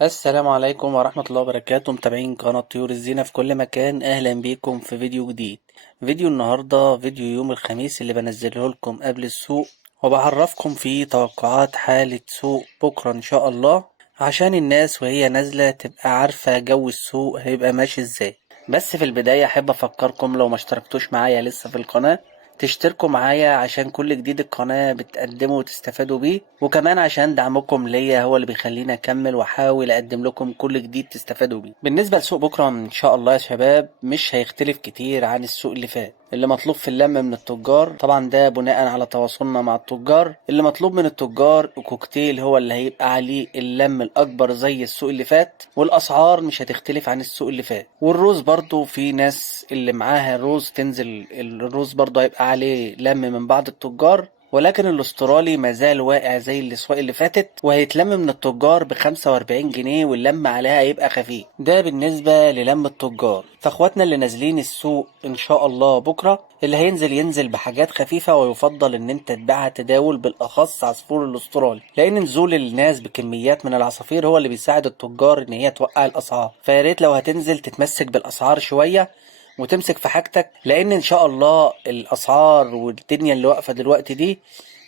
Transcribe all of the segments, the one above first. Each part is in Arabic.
السلام عليكم ورحمة الله وبركاته، متابعين قناة طيور الزينة في كل مكان. أهلا بيكم في فيديو جديد. فيديو النهاردة فيديو يوم الخميس اللي بنزله لكم قبل السوق، وبعرفكم فيه توقعات حالة سوق بكرة إن شاء الله، عشان الناس وهي نازلة تبقى عارفة جو السوق هيبقى ماشي ازاي. بس في البداية أحب أفكركم لو ما اشتركتوش معايا لسه في القناة تشتركوا معايا، عشان كل جديد القناة بتقدمه وتستفادوا بيه، وكمان عشان دعمكم ليا هو اللي بيخليني اكمل واحاول اقدم لكم كل جديد تستفادوا بيه. بالنسبة لسوق بكرة ان شاء الله يا شباب مش هيختلف كتير عن السوق اللي فات. اللي مطلوب في اللم من التجار طبعا ده بناء على تواصلنا مع التجار، اللي مطلوب من التجار كوكتيل هو اللي هيبقى عليه اللم الاكبر زي السوق اللي فات، والاسعار مش هتختلف عن السوق اللي فات. والروز برضو في ناس اللي معاها الروز تنزل الروز برضو هيبقى عليه لم من بعض التجار، ولكن الاسترالي مازال واقع زي الاسواق اللي فاتت، وهيتلم من التجار ب45 جنيه، واللم عليها هيبقى خفيف. ده بالنسبة للم التجار. فاخواتنا اللي نازلين السوق ان شاء الله بكرة اللي هينزل ينزل بحاجات خفيفة، ويفضل ان انت تبيعها تداول، بالاخص عصفور الاسترالي، لان نزول الناس بكميات من العصافير هو اللي بيساعد التجار ان هي توقع الاسعار. فياريت لو هتنزل تتمسك بالاسعار شوية وتمسك في حاجتك، لان ان شاء الله الاسعار والدنيا اللي واقفه دلوقتي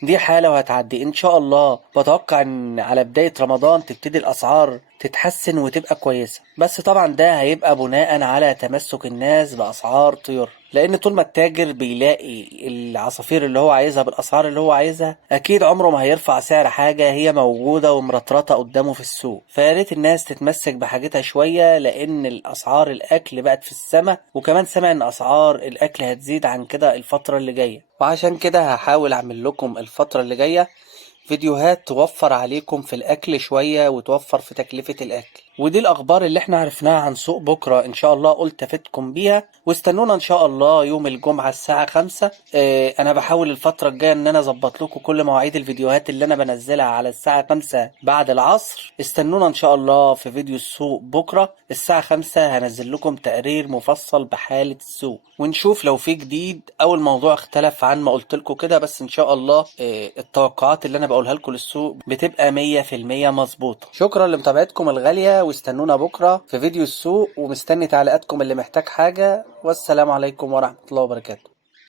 دي حاله وهتعدي ان شاء الله. بتوقع ان على بدايه رمضان تبتدي الاسعار تتحسن وتبقى كويسه، بس طبعا ده هيبقى بناء على تمسك الناس باسعار طيور، لان طول ما التاجر بيلاقي العصافير اللي هو عايزها بالاسعار اللي هو عايزها اكيد عمره ما هيرفع سعر حاجه هي موجوده ومرطرطه قدامه في السوق. فياريت الناس تتمسك بحاجتها شويه، لان الاسعار الاكل بقت في السماء، وكمان سمع ان اسعار الاكل هتزيد عن كده الفتره اللي جايه، وعشان كده هحاول اعمل لكم الفتره اللي جايه فيديوهات توفر عليكم في الأكل شوية وتوفر في تكلفة الأكل. ودي الأخبار اللي احنا عرفناها عن سوق بكرة إن شاء الله، قلت أفيدكم بيها. واستنونا إن شاء الله يوم الجمعة الساعة 5. أنا بحاول الفترة الجاية إن أنا أظبط لكم كل مواعيد الفيديوهات اللي أنا بنزلها على الساعة 5 بعد العصر. استنونا إن شاء الله في فيديو السوق بكرة الساعة 5، هنزل لكم تقرير مفصل بحالة السوق، ونشوف لو في جديد أو الموضوع اختلف عن ما قلت لكم كده. بس إن شاء الله التوقعات اللي أنا بقولها لكم للسوق بتبقى 100% مظبوطة. شكرا لمتابعتكم الغالية، واستنونا بكرة في فيديو السوق، ومستني تعليقاتكم اللي محتاج حاجة. والسلام عليكم ورحمة الله وبركاته.